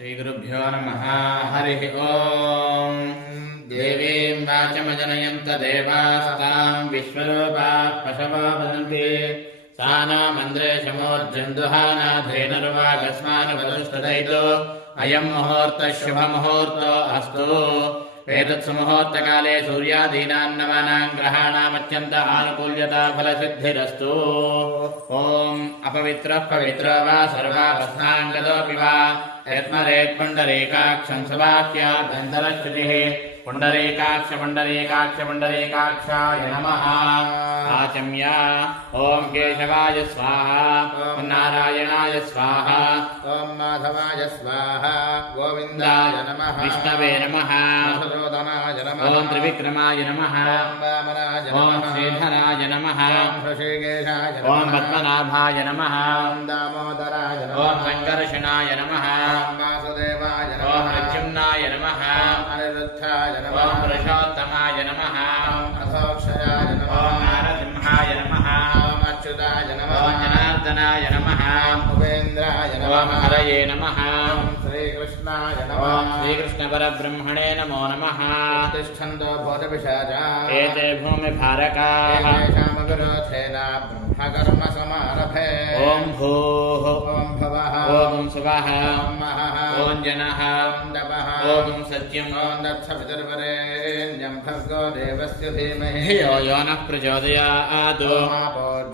श्रीगुरुभ्यो नमः हरिः ॐ देवीं वाचमजनयन्त देवास्तां विश्वरूपाः पशवो वदन्ति सा नामन्द्रे शमोर्जन्दुहानाधेनुर्वागस्मानुपदुष्टदैतो अयं मुहूर्तः शुभमुहूर्तो अस्तु एतत्सुमुहूर्तकाले सूर्यादीनान्नवानां ग्रहाणामत्यन्त आनुकूल्यता फलसिद्धिरस्तु ॐ अपवित्रः पवित्रो वा सर्वावस्थाङ्गतोऽपि वा यत्मरेत्पुण्डरीकाक्षं सवाक्याभ्यन्तरश्रुतिः पुण्डरीकाक्ष पुण्डरीकाक्ष पुण्डरीकाक्षाय नमः आचम्य ॐ केशवाय स्वाहा ॐ नारायणाय स्वाहा ॐ माधवाय स्वाहा गोविन्दाय नमः विष्णवे नमः मधुसूदनाय नमः ॐ त्रिविक्रमाय नमः ॐ वामनाय ॐ नमः श्रीधराय नमः ॐ ऋषिकेशाय ॐ नमः पद्मनाभाय नमः ॐ दामोदराय ॐ नमः सङ्कर्षणाय नमः ॐ वासुदेवाय ॐ नमः प्रद्युम्नाय नमः ॐ नमः। पुरुषोत्तमाय नमः। ॐ नमः। नारसिंहाय नमः। अच्युताय नमः। जनार्दनाय नमः। उपेन्द्राय नमः। हरये नमः। श्रीकृष्णाय नमः। श्रीकृष्णपरब्रह्मणे नमो नमः। तिष्ठन्तो भूतपिशाचा। एते भूमिभारकाः। तेषामविरोधेन ब्रह्मकर्म समारभे ॐ भूः। ॐ भवः। ॐ सुवः। ॐ महः ॐ जनः। ॐ तपः ॐ सत्यम्। ॐ दत्सवितुर्वरेण्यं भर्गो देवस्य धीमहि। धियो यो नः प्रचोदयात्।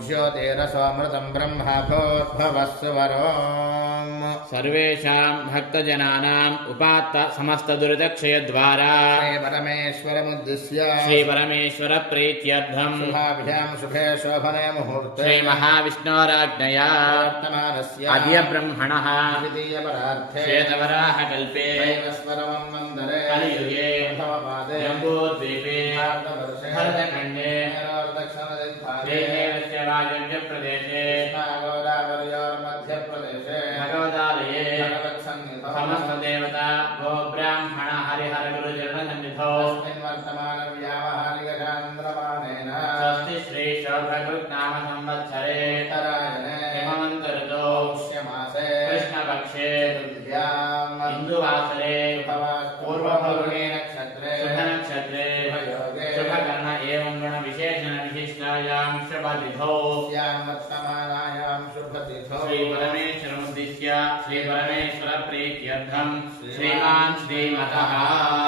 ज्योतिरसोमृतं ब्रह्म भोद्भवस्वरोम् सर्वेषां भक्तजनानाम् उपात्त समस्तदुरितक्षयद्वारा श्रीपरमेश्वरमुद्दिश्य। श्रीपरमेश्वरप्रीत्यर्थम्। शुभाभ्यां शुभे शोभने मुहूर्ते श्रीमहाविष्णोराज्ञया वर्तमानस्य आद्यब्रह्मणः द्वितीयपरार्थे श्वेतवराहकल्पे दैवस्वरमं वन्दरे कलियुगे प्रथमपादे जम्बूद्वीपे भारतवर्षे भरतखण्डे वासरे पूर्वभगुणे नक्षत्रे शुभनक्षत्रे शुभगण एवं गण विशेषण विशिष्टायां शुभतिथौ। श्यामत्समानायां शुभतिथौ। श्रीपरमेश्वरमुद्दिश्य श्रीपरमेश्वरप्रीत्यर्थं। श्रीमान् श्रीमतः।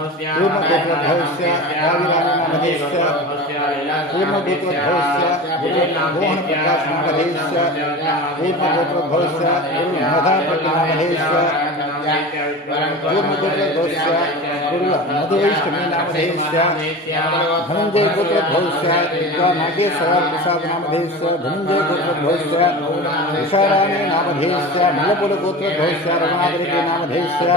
पूर्णभूतवद्भवस्य भाविरामदेश्य पूर्णभूतवद्भवस्य गुरुर्मोहनप्रकाशमपदेश्य पूर्णभूतवद्भवस्य गुरुर्मधाप्रकामहेश्य मोहनप्रकाश नामधेयस्य पूर्णगोत्रोद्भवस्य गुरुमधाप्रतिनामधेयस्य पूर्णगोत्रोद्भवस्य गुरु मधुवैष्णवी नामधेयस्य धनञ्जय गोत्रोद्भवस्य नागेश्वर प्रसाद नामधेयस्य धनञ्जय गोत्रोद्भवस्य विशाराणी नामधेयस्य मल्लपुरगोत्रोद्भवस्य रघुनाथरेड्डी नामधेयस्य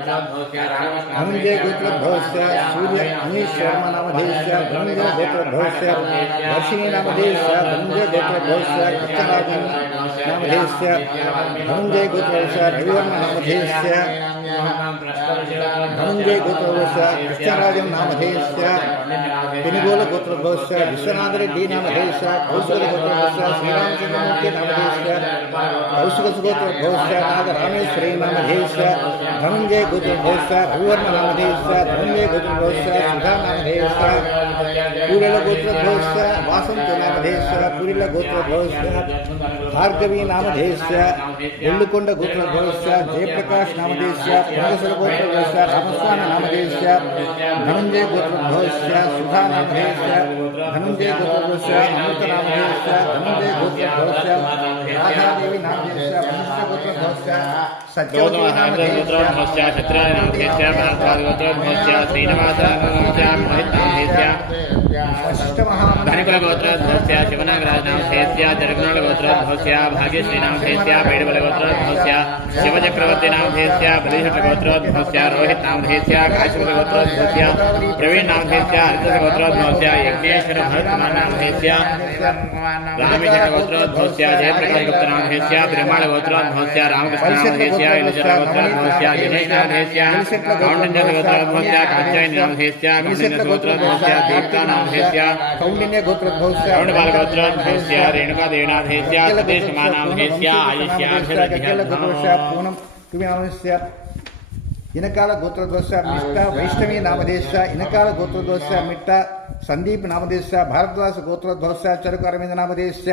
धनंजय गोत्रभवस्य सूर्य अमीश्वर्म नामधेयस्य धनंजय गोत्रभवस्य दर्शिनी नामधेयस्य धनंजय गोत्रभवस्य धनंजय गोत्रभवस्य रविवर्म नामधेयस्य धनंजय गोत्रभवस्य कृष्णराजन नामधेयस्य पिनिगोल गोत्रभवस्य विश्वनाथ रेड्डी नामधेयस्य कौशल गोत्रभवस्य श्रीरामचंद्रमूर्ति नामधेयस्य कौशिक गोत्रभवस्य नागरामेश्वरी नामधेयस्य धनंजय गोत्रभवस्य भूवर्ण नामधेयस्य धनंजय गोत्रभवस्य, सुधा नामधेयस्य कुरीलगोत्रभ्योश्च वासन्तनामधेयश्च कुरीलगोत्रभ्योश्च भार्गवी नामधेयश्च मुल्लुकोण्डगोत्रभ्योश्च जयप्रकाश नामधेयश्च पुण्डसरगोत्रभ्योश्च रामस्वामी नामधेयश्च धनञ्जय गोत्रभ्योश्च सुधा नामधेयश्च धनञ्जय गोत्रभ्योश्च अमृत नामधेयश्च धनञ्जय गोत्रभ्योश्च राधादेवी नामधेयश्च मनुष्य गोत्रभ्योश्च दोनों गोत्रोन्मोश्च क्षत्रिय नामधेयश्च भारद्वाज गोत्रोन्मोश्च श्रीनिवास नामधेयश्च मोहित धनिकुलगोत्रस्य शिवनागराजनांशेत्या जगनालगोत्रभवस्या भाग्यश्रीनांशेत्या पैडबलगोत्रभवस्या शिवचक्रवर्तीनांशेत्या बलिषट्गोत्रभवस्या रोहितनांशेत्या काशीगोत्रभवस्या प्रवीणनांशेत्या हरितगोत्रभवस्या यज्ञेश्वरभरतमानांशेत्या रामीचक्रगोत्रभवस्या जयप्रकाशगुप्तनांशेत्या ब्रह्माणगोत्रभवस्या रामकृष्णनांशेत्या इलचरगोत्रभवस्या दिनेशनांशेत्या कौण्डन्यगोत्रभवस्या గోత్రోద్భవస్య రేణుకా దేవనాథేస్య సతీష్ మానామధేస్య గగ్గల గోత్రోద్భవస్య ఆయుష్యాభివృద్ధ్యర్థం పూనం కుమినామస్య ఇనకాల గోత్రోద్భవస్య మిష్ట వైష్ణవి నామధేస్య ఇనకాల గోత్రోద్భవస్య మిట్ట సందీప్ నామధేస్య భారద్వాస గోత్రోద్భవస్య చెరుకు అరవింద నామధేస్య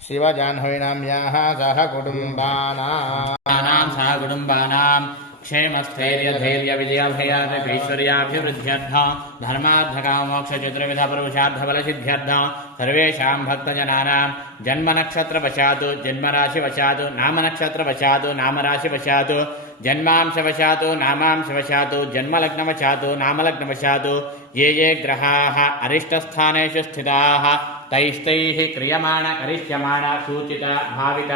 నామధేస్య శివజాహ్నవీనామ్యాः సహ కుటుంబానాం సహ కుటుంబానాం క్షేమస్థైర్యధైర్య విజయాభయాభైశ్వర్యాభివృద్ధ్యర్థ ధర్మార్థకామోక్ష చతుర్విధ పురుషార్థ బలసిద్ధ్యర్థ సర్వేషాం భక్తజనానాం జన్మనక్షత్రవశాత్ జన్మరాశివశాత్ నామనక్షత్రవశాత్ నామరాశివశాత్ జన్మాంశవశాత్ నామాంశవశాత్ జన్మలగ్నవశాత్ నామలగ్నవశాత్ ఏ క్రియమాణ కరిష్యమాణ సూచిత భావిత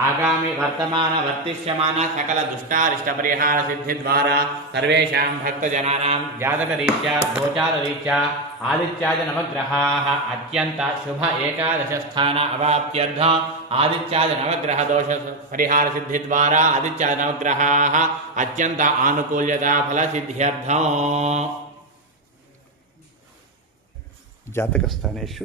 ఆగామి వర్తమాన వర్తిష్యమాన సకల దుష్టారిష్ట పరిహార సిద్ధి ద్వారా సర్వేషాం భక్తజనానాం జాతకరీత్యా గోచారరీత్యా ఆదిత్యాది నవగ్రహాः అత్యంత శుభ ఏకాదశ స్థాన అవాప్త్యర్థ ఆదిత్యాది నవగ్రహ దోష పరిహార సిద్ధి ద్వారా ఆదిత్యాది నవగ్రహాः అత్యంత ఆనుకూల్యత ఫల సిద్ధ్యర్థం జాతకస్థానేషు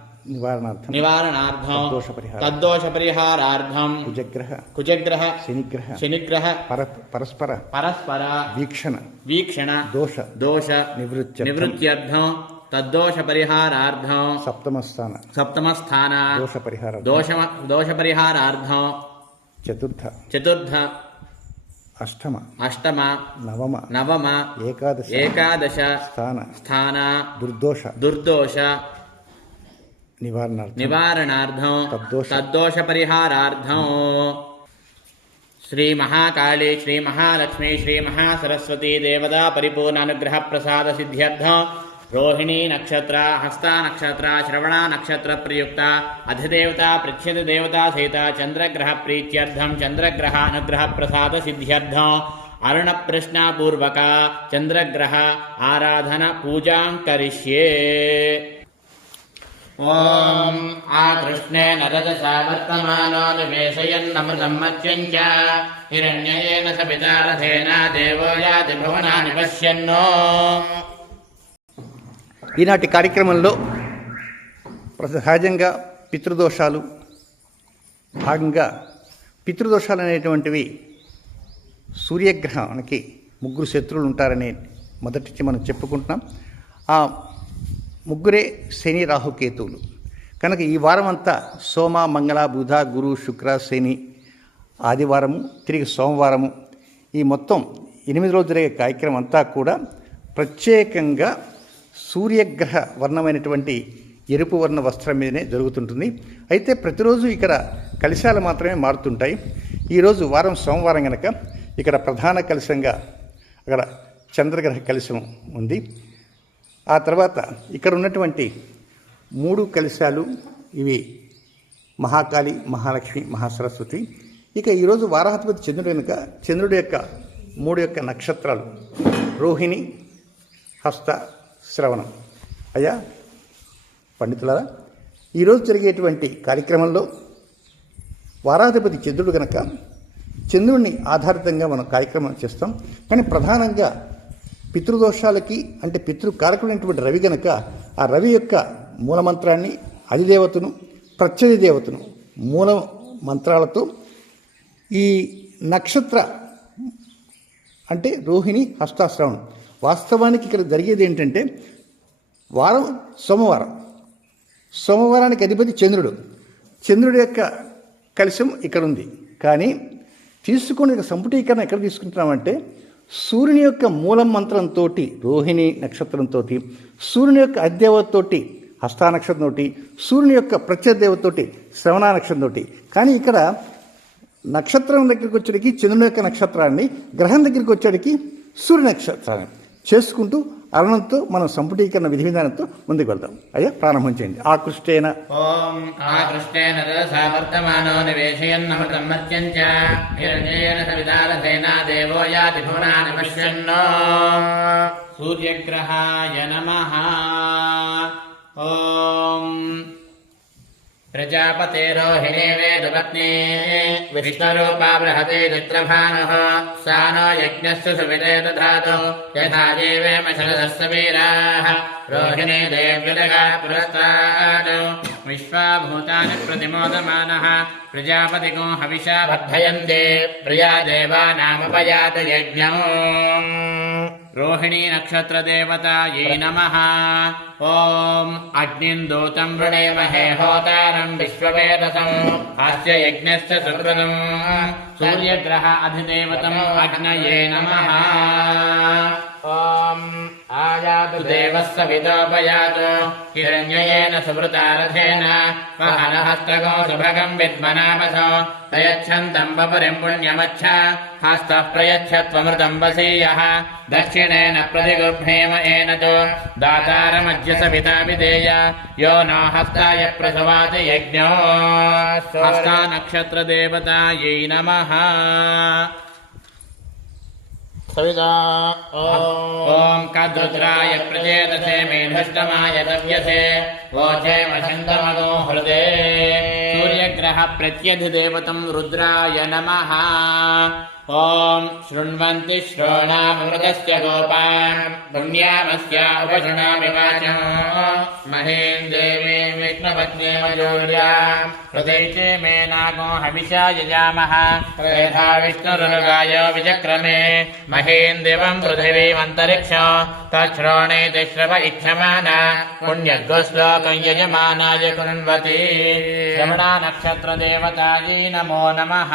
निवारणार्थं निवारणार्थं तद्दोषपरिहारार्थं कुजग्रह कुजग्रह शनिग्रह शनिग्रह परस्पर परस्पर वीक्षण वीक्षण दोष दोष निवृत्त्य निवृत्त्यर्थं तद्दोषपरिहारार्थं सप्तमस्थान सप्तमस्थान दोषपरिहार दोष दोषपरिहारार्थं। चतुर्थ चतुर्थ अष्टम अष्टम नवम नवम एकादश एकादश स्थान स्थान दुर्दोष। दुर्दोष। निवारणार्थं। तद्दोष। श्री महाकाली श्री महालक्ष्मी श्री महासरस्वती देवता परिपूर्ण अनुग्रह प्रसाद सिद्ध्यर्थ रोहिणी नक्षत्र हस्ता नक्षत्र श्रवण नक्षत्र प्रयुक्ता अधिदेवता पृछद देवता सहित चंद्रग्रह प्रीत्यर्थम चंद्रग्रह अनुग्रह प्रसाद सिद्ध्यर्थ अरुण प्रश्नापूर्वक चंद्रग्रह आराधना पूजा करिष्ये। రోహిణీ నక్షత్ర హస్త ఓం ఆ చ. హిరణ్యయేన సపితా రథేన దేవో భువనాని పశ్యన్నో ఈనాటి కార్యక్రమంలో సహజంగా పితృదోషాలు భాగంగా పితృదోషాలు అనేటువంటివి సూర్యగ్రహానికి ముగ్గురు శత్రువులు ఉంటారని మొదటి మనం చెప్పుకుంటున్నాం. ఆ ముగ్గురే శని రాహుకేతువులు కనుక ఈ వారం అంతా సోమ మంగళ బుధ గురు శుక్ర శని ఆదివారము తిరిగి సోమవారము. ఈ మొత్తం ఎనిమిది రోజులు జరిగే కార్యక్రమం అంతా కూడా ప్రత్యేకంగా సూర్యగ్రహ వర్ణమైనటువంటి ఎరుపు వర్ణ వస్త్రం మీదనే జరుగుతుంటుంది. అయితే ప్రతిరోజు ఇక్కడ కలశాలు మాత్రమే మారుతుంటాయి. ఈరోజు వారం సోమవారం కనుక ఇక్కడ ప్రధాన కలశంగా అక్కడ చంద్రగ్రహ కలశం ఉంది. ఆ తర్వాత ఇక్కడ ఉన్నటువంటి మూడు కలశాలు ఇవి మహాకాళి మహాలక్ష్మి మహాసరస్వతి. ఇక ఈరోజు వారాధిపతి చంద్రుడు కనుక చంద్రుడి యొక్క మూడు యొక్క నక్షత్రాలు రోహిణి హస్త శ్రవణం. అయ్యా పండితులారా ఈరోజు జరిగేటువంటి కార్యక్రమంలో వారాధిపతి చంద్రుడు కనుక చంద్రుడిని ఆధారితంగా మనం కార్యక్రమం చేస్తాం. కానీ ప్రధానంగా పితృదోషాలకి అంటే పితృకారకుడైనటువంటి రవి గనక ఆ రవి యొక్క మూలమంత్రాన్ని అధిదేవతను ప్రత్యధి దేవతను మూల మంత్రాలతో ఈ నక్షత్ర అంటే రోహిణి హస్తాశ్రవణం. వాస్తవానికి ఇక్కడ జరిగేది ఏంటంటే వారం సోమవారం. సోమవారానికి అధిపతి చంద్రుడు. చంద్రుడి యొక్క కలశం ఇక్కడ ఉంది కానీ తీసుకునే సంపుటీకరణ ఎక్కడ తీసుకుంటున్నామంటే సూర్యుని యొక్క మూలం మంత్రంతో రోహిణి నక్షత్రంతో సూర్యుని యొక్క అధ్యవతతోటి హస్తా నక్షత్రంతో సూర్యుని యొక్క ప్రత్యదేవతతోటి శ్రవణ నక్షత్రంతో కానీ ఇక్కడ నక్షత్రం దగ్గరికి వచ్చేటికి చంద్రుని యొక్క నక్షత్రాన్ని గ్రహం దగ్గరికి వచ్చేటికి సూర్య నక్షత్రాన్ని చేసుకుంటూ అరణంతో మనం సంపుటీకరణ విధి విధానంతో ముందుకు వెళ్తాం అయ్యా ప్రారంభం చేయండి. ఆకృష్టేన. ఓం ఆకృష్టేన సావర్తమానో నివేశయన్నమృతం మత్యం చ నిరంజయన దేవో యాతి భువనాని పశ్యన్నో. సూర్యగ్రహాయ నమః. ఓం प्रजापतेरोहिणे वेदपत्नी विष्णुरूपा बृहते चित्रभानुः। सा नो यज्ञस्य सुविते दधातु। यथा जीवेम शरदस्य वीराः। रोहिणी देव्यलगा पुरस्तात् विश्वाभूतानि प्रतिमोदमानः प्रजापतिको हविषा वर्धयन्ते। प्रिया देवानामुपयात यज्ञम्। रोहिणी नक्षत्रदेवतायै नमः ॐ अग्निम् दूतम् वृणेमहे होतारम् विश्ववेदसम् अस्य यज्ञस्य सुकृतम् सूर्यग्रह अधिदेवतम् अग्नये नमः ॐ आयातु देवः सवितोपयातु हिरण्ययेन सुवृता रथेन वहनहस्तगो सुभगम् विद्मनामसो प्रयच्छन्तम् बपुरिम् पुण्यमच्छ हस्तः प्रयच्छ त्वमृतम् वसीयः दक्षिणेन प्रतिगृह्णेम येन तु दातारमज्य सविता विधेय यो नो हस्ताय प्रसवाति यज्ञो हस्ता नक्षत्रदेवतायै नमः सविता ॐ कद्रुद्राय प्रचेतसे मेधष्टमाय दव्यसे वोचे वसन्तमगो हृदे सूर्यग्रह प्रत्यधिदेवतम् रुद्राय नमः ॐ शृण्वन्ति श्रोणामृतस्य गोपान् पुण्यामस्य उपशृणामि वाचम् महेन् देवी विष्णुपत्नी मजूर्याम् प्रदेशे मे नागो हविषा यजामः यथा विष्णुरुगाय विचक्रमे महेन् दिवम् पृथिवीमन्तरिक्ष तच्छ्रोणेति श्रव इच्छमान पुण्यग्श्लोकम् यजमानाय कृण्वति श्रवणा नक्षत्रदेवतायै नमो नमः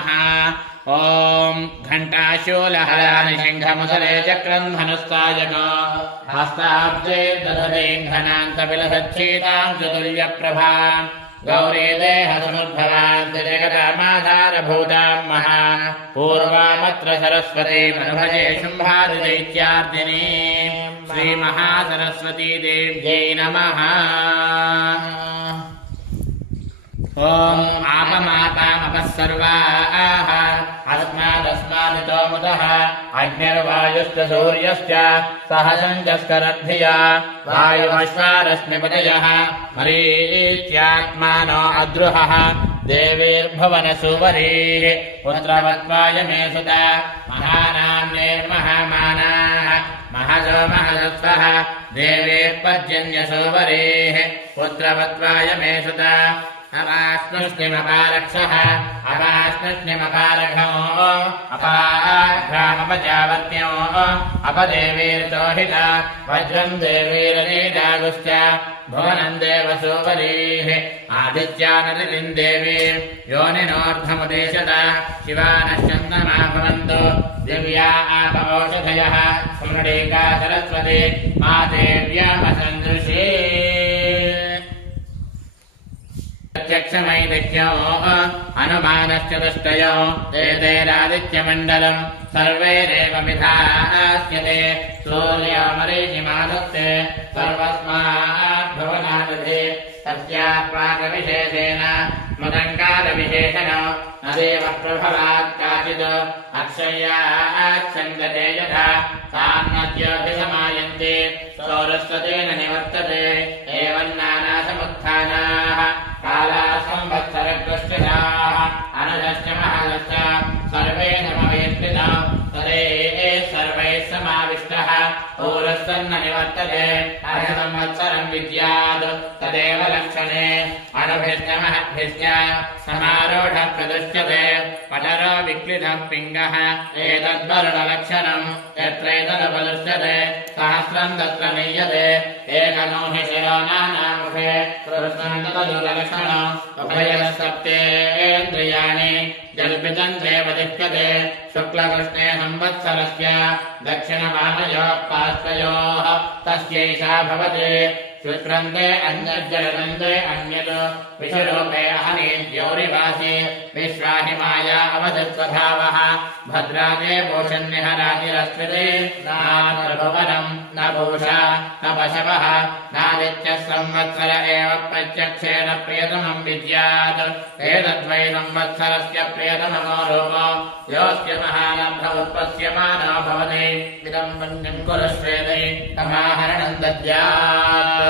ओम ॐ घण्टाशूलहरानिसिंहमुसले चक्रम् धनुस्तायक हस्ताब्जे दधतीङ्घनान्तविलसच्छीतां चतुर्यप्रभाम् गौरे देहसमुद्भवान्ति जगदामाधारभूताम् महा। पूर्वामत्र सरस्वतीमनुभजे शुम्भादिदैत्यार्दिनी। श्रीमहासरस्वतीदेव्यै नमः। ॐ आपमापामपः सर्वाः अस्मादस्मादितो मुदः अग्निर्वायुश्च सूर्यश्च सह सञ्जस्करद्धिया वायुमश्वारश्मिपतयः। मरीत्यात्मानो अद्रुहः। देवीर्भुवनसुवरीः। पुत्रवत्वाय मे सुता। महानाम्नेर्महामानाः। महसो महसत्वः देवीर्पर्जन्यसुवरेः पुत्रवत्वाय मे सुता। అపాస్మస్మిమపారక్షः అపాస్మస్మిమపారఘమో అపాఘ్రామపచావత్యో అపదేవీర్చోహిత వజ్రం దేవీరనీడాగుశ్చ భువనం దేవసోపరీః ఆదిత్యానదిం దేవీ యోనినోర్ధముదేశత శివానశ్చందమాభవంతు. దివ్యా ఆపవోషధయः స్మృడీకా సరస్వతి. మా దేవ్యామసందృశే ప్రత్యక్షమైదిత్యో అనుమానశ్చ దుష్టయో ఏతేరాదిత్యమండలం సర్వైరేవ విధాస్యతే సూర్యోమరీషిమానుక్తే సర్వస్మాద్భువనాది తస్యాత్మాకవిశేషేణ మృదంకారవిశేషణ నదేవ ప్రభవాత్ కాచిద్ అక్షయ్యాచ్చంగతే యథా సౌరస్వతేన నివర్తతే तदेव लक्षणे समारोढप्र पिङ्गः। एतद्वरुणलक्षणम् एतदुपलुश्यते सहस्रम् तत्र नीयते। एकनो हि एके कृष्ण उभयः सप्तेन्द्रियाणि वदुप्यते शुक्लकृष्णे संवत्सरस्य दक्षिणपादयोः पार्श्वयोः तस्यैषा भवति। शुक्रन्ते अन्यज्जलनन्दे अन्यत् विषरूपे अहनि द्यौरिवासि विश्वाहिमाया अवधत्वभावः भद्रादे भूषन्निहरातिरस्कृते नात्रभुवनम् न भूषा न पशवः नादित्यः संवत्सर एव प्रत्यक्षेण प्रियतमम् विद्यात्। एतद्वै संवत्सरस्य प्रियतमो रूपो। योऽस्य महानब्ध उत्पत्स्यमानो भवति। इदम् पुण्यम् कुरुष्वेदै समाहरणम् दद्यात्।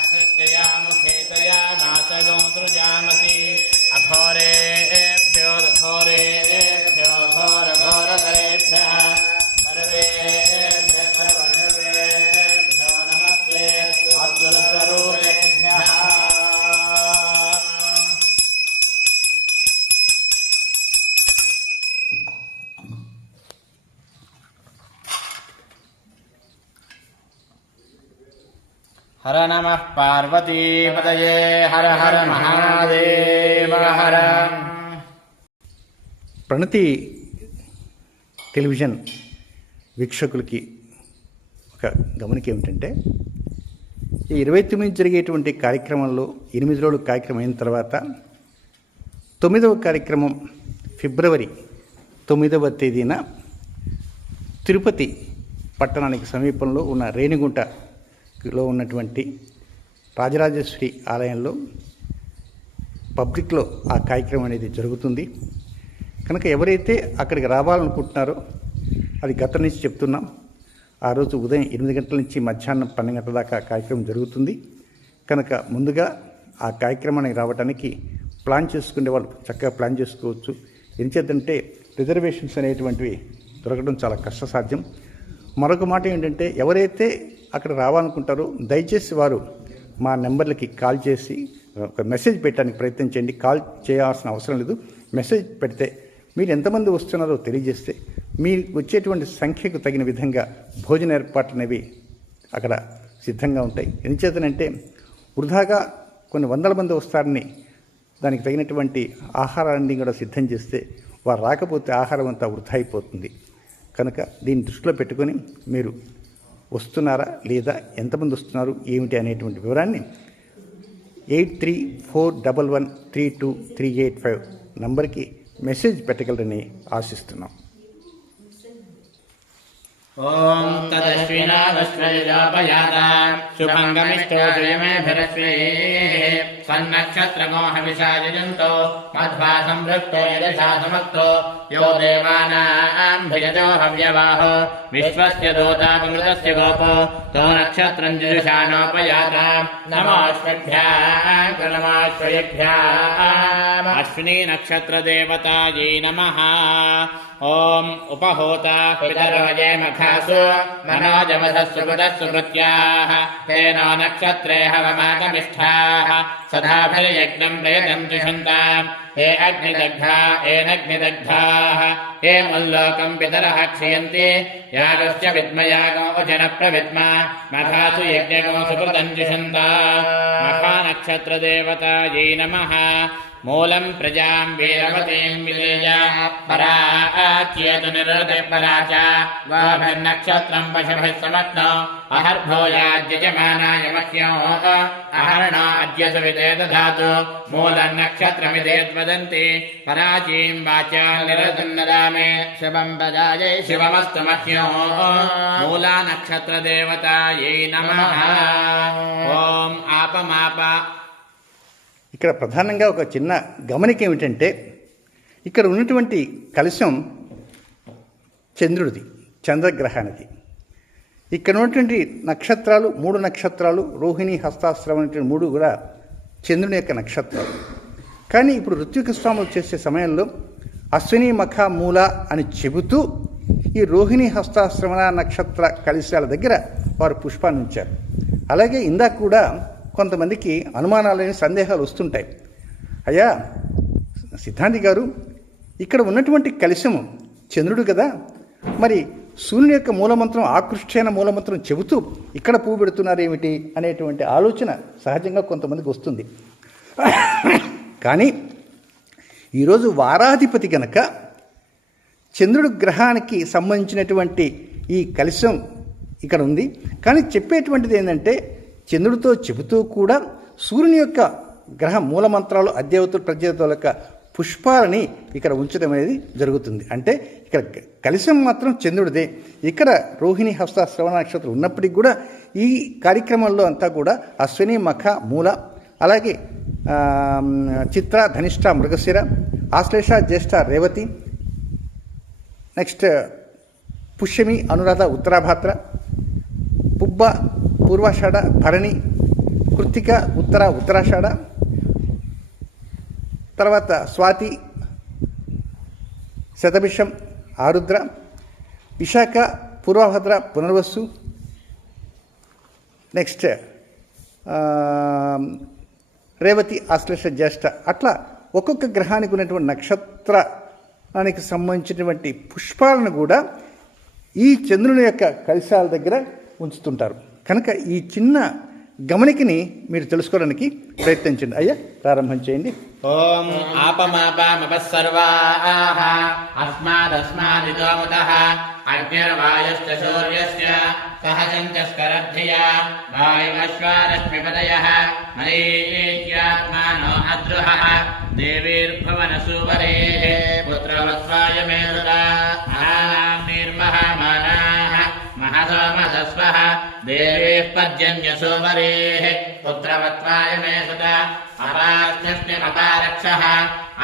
नमः पार्वतीपतये हर हर महादेव हर ప్రణతి టెలివిజన్ వీక్షకులకి ఒక గమనిక ఏమిటంటే ఈ ఇరవై తొమ్మిది జరిగేటువంటి కార్యక్రమంలో ఎనిమిది రోజుల కార్యక్రమం అయిన తర్వాత తొమ్మిదవ కార్యక్రమం ఫిబ్రవరి తొమ్మిదవ తేదీన తిరుపతి పట్టణానికి సమీపంలో ఉన్న రేణిగుంటలో ఉన్నటువంటి రాజరాజేశ్వరి ఆలయంలో పబ్లిక్లో ఆ కార్యక్రమం అనేది జరుగుతుంది. కనుక ఎవరైతే అక్కడికి రావాలనుకుంటున్నారో అది గత నుంచి చెప్తున్నాం. ఆ రోజు ఉదయం ఎనిమిది గంటల నుంచి మధ్యాహ్నం పన్నెండు గంటల దాకా కార్యక్రమం జరుగుతుంది. కనుక ముందుగా ఆ కార్యక్రమానికి రావడానికి ప్లాన్ చేసుకునే వాళ్ళు చక్కగా ప్లాన్ చేసుకోవచ్చు. ఎంచేతంటే రిజర్వేషన్స్ అనేటువంటివి దొరకడం చాలా కష్టసాధ్యం. మరొక మాట ఏంటంటే ఎవరైతే అక్కడ రావాలనుకుంటారో దయచేసి వారు మా నెంబర్లకి కాల్ చేసి ఒక మెసేజ్ పెట్టడానికి ప్రయత్నం చేయండి. కాల్ చేయాల్సిన అవసరం లేదు. మెసేజ్ పెడితే మీరు ఎంతమంది వస్తున్నారో తెలియజేస్తే మీరు వచ్చేటువంటి సంఖ్యకు తగిన విధంగా భోజన ఏర్పాట్లు అనేవి అక్కడ సిద్ధంగా ఉంటాయి. ఎందుచేతనంటే వృధాగా కొన్ని వందల మంది వస్తారని దానికి తగినటువంటి ఆహారాన్ని కూడా సిద్ధం చేస్తే వారు రాకపోతే ఆహారం అంతా వృధా అయిపోతుంది. కనుక దీన్ని దృష్టిలో పెట్టుకొని మీరు వస్తున్నారా లేదా ఎంతమంది వస్తున్నారు ఏమిటి అనేటువంటి వివరాన్ని eight three four double one three two three eight five నంబర్కి మెసేజ్ పెట్టగలరని ఆశిస్తున్నాం. ॐ तदश्विनादश्वजापयात शुभङ्गमिष्टोषयमेभिरश्वेः सन्नक्षत्रगो हविषा मध्वा संवृत्तो समक्तो यो देवानाम् भिजतो हव्यवाह। विश्वस्य दोतापमृतस्य गोपो तो नक्षत्रम् अश्विनी नक्षत्रदेवतायै नमः ॐ उपहोता पितरो ये मखासु मनोजमधस्सु बुधस्सु कृत्याः तेनो नक्षत्रे हवमागमिष्ठाः सदाभिर्यज्ञम् प्रयतम् द्विषन्ताम् हे अग्निदग्धा येनग्निदग्धाः हे मल्लोकम् पितरः क्षयन्ति यागस्य विद्मयागो जनप्रविद्मा मखासु यज्ञगो सुकृतम् द्विषन्ता मखानक्षत्रदेवतायै नमः మూలం ప్రజాం వీరవతీం విజయ పరా ఆచ్యేతు నిరృతే పరా చ గోభిర్నక్షత్రం పశుభై సమత్నో అహర్భోయాజ్యజమానాయ మహ్యో అహర్ణ అద్య సవితే దధాతు మూలనక్షత్రమిదేద్వదంతి పరాచీం వాచాం నిరతున్నదామే శివం ప్రజాయై శివమస్తు మహ్యో మూలానక్షత్రదేవతాయై నమ ఓం ఆపమాప ఇక్కడ ప్రధానంగా ఒక చిన్న గమనిక ఏమిటంటే ఇక్కడ ఉన్నటువంటి కలశం చంద్రుడిది చంద్రగ్రహానికి ఇక్కడ ఉన్నటువంటి నక్షత్రాలు మూడు నక్షత్రాలు రోహిణి హస్తాస్త్రం అనేటువంటి మూడు కూడా చంద్రుని యొక్క నక్షత్రాలు. కానీ ఇప్పుడు ఋత్విక స్వాములు చేసే సమయంలో అశ్విని మఖ మూల అని చెబుతూ ఈ రోహిణి హస్తాశ్రవణ నక్షత్ర కలశాల దగ్గర వారు పుష్పాన్ని ఉంచారు అలాగే ఇందాక కూడా కొంతమందికి అనుమానాలని సందేహాలు వస్తుంటాయి. అయ్యా సిద్ధాంతి గారు ఇక్కడ ఉన్నటువంటి కలశము చంద్రుడు కదా? మరి సూర్యుని యొక్క మూలమంత్రం ఆకృష్టైన మూలమంత్రం చెబుతూ ఇక్కడ పువ్వు పెడుతున్నారు ఏమిటి అనేటువంటి ఆలోచన సహజంగా కొంతమందికి వస్తుంది. కానీ ఈరోజు వారాధిపతి గనక చంద్రుడు గ్రహానికి సంబంధించినటువంటి ఈ కలశం ఇక్కడ ఉంది. కానీ చెప్పేటువంటిది ఏంటంటే చంద్రుడితో చెబుతూ కూడా సూర్యుని యొక్క గ్రహ మూలమంత్రాలు అధ్యవతులు ప్రజల యొక్క పుష్పాలని ఇక్కడ ఉంచడం అనేది జరుగుతుంది. అంటే ఇక్కడ కలిశం మాత్రం చంద్రుడిదే. ఇక్కడ రోహిణి హస్త శ్రవణ నక్షత్రం ఉన్నప్పటికీ కూడా ఈ కార్యక్రమంలో అంతా కూడా అశ్విని మఖ మూల అలాగే చిత్ర ధనిష్ట మృగశిర ఆశ్లేష జ్యేష్ఠ రేవతి నెక్స్ట్ పుష్యమి అనురాధ ఉత్తరాభాద్ర పుబ్బ పూర్వాషాఢ భరణి కృత్తిక ఉత్తర ఉత్తరాషాఢ తర్వాత స్వాతి శతభిషం ఆరుద్ర విశాఖ పూర్వభద్ర పునర్వస్సు నెక్స్ట్ రేవతి ఆశ్లేష జ్యేష్ఠ. అట్లా ఒక్కొక్క గ్రహానికి ఉన్నటువంటి నక్షత్రానికి సంబంధించినటువంటి పుష్పాలను కూడా ఈ చంద్రుని యొక్క కలశాల దగ్గర ఉంచుతుంటారు. కనుక ఈ చిన్న గమనికని మీరు తెలుసుకోవడానికి ప్రయత్నించండి. అయ్యా ప్రారంభం చేయండి. ఓం ఆపమాపమపసర్వాహ అస్మాదస్మాదితోముత అగ్నిర్వాయుశ్చ సూర్యశ్చ. సహజంచస్కరధ్య వాయుమశ్వారశ్మిపదయ. మరీత్యాత్మానో అద్రుహ. దేవీర్భవన సువరే పుత్రవత్వాయ మేరుదా నిర్మహమానా మహసోమసస్వ देवेः पर्जन्यसोमरेः पुत्रवत्वाय मे सुत। अपास्मश्निमपारक्षः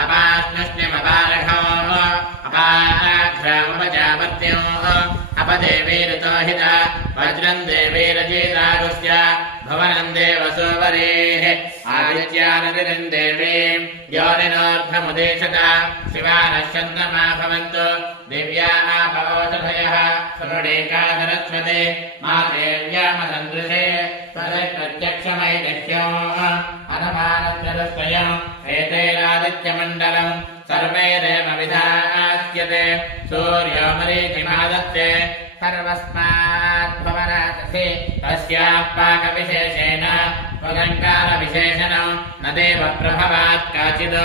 अपास्मश्निमपारघोः अपाघ्रामपजावर्त्यो अपदेवीरतोहित वज्रम् देवीरजेतारुस्य भवनम् देवसोवरेः आदित्यानदिरम् देवीम् योनिनोर्धमुदेशत शिवानश्चन्द्रमा भवन्तु दिव्या आपवोषधयः सुमृडेका सरस्वती मा देव्यामसन्दृशे प्रत्यक्षमैदह्यो अनमानश्चरस्वयम् एतैरादित्यमण्डलम् सर्वैरेव विधास्यते सूर्यो मरीचिमादत्ते सर्वस्माद्भवनादसि तस्याः पाकविशेषेण स्वलङ्कारविशेषणम् न देव प्रभवात् काचित्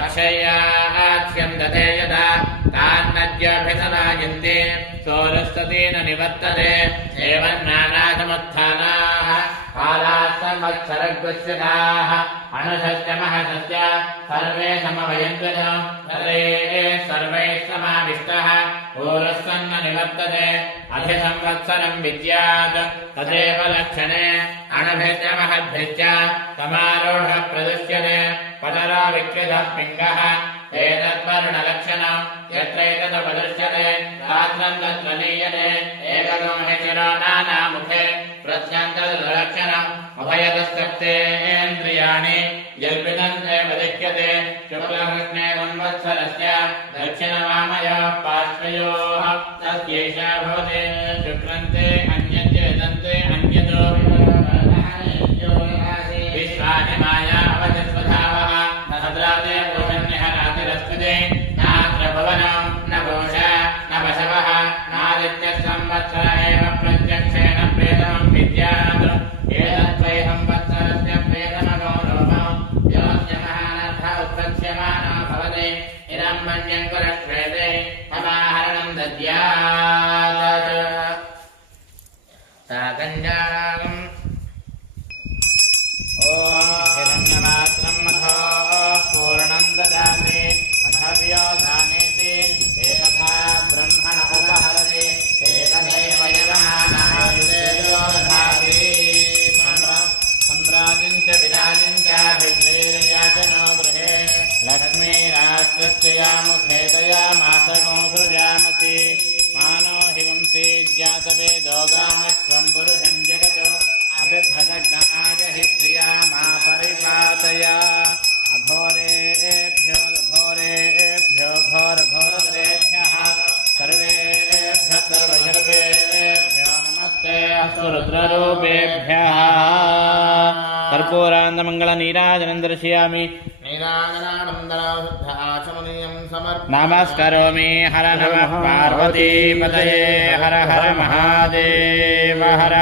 अक्षय्याच्छन्दते यदा तान्नद्यभिसनायन्ते सोरस्ततेन निवर्तते एवं नानासमुत्थानाः कालाः संवत्सरग्रस्यताः अणुषश्च महसश्च सर्वे समवयन्ति च तदे सर्वैः समाविष्टः पूरस्सन्न निवर्तते अधिसंवत्सरम् विद्यात् तदेव लक्षणे अणुभिश्च महद्भिश्च समारोढः प्रदुष्यते पतरो विकृतः पिङ्गः एतद्वर्णलक्षणम् यत्रैतदुपदृश्यते रात्रम् तत्र लीयते एकगो हिशिरो नानामुखे प्रत्यन्तलक्षणम् अभयतस्तप्तेन्द्रियाणि यल्पितन्ते वदिष्यते। शुक्लकृष्णे संवत्सरस्य दक्षिणवामयः पार्श्वयोः तस्यैषा भवति। शुक्रन्ते समर्पयामि नमस्करोमि हर नमः पार्वतीपतये हर हर महादेव हर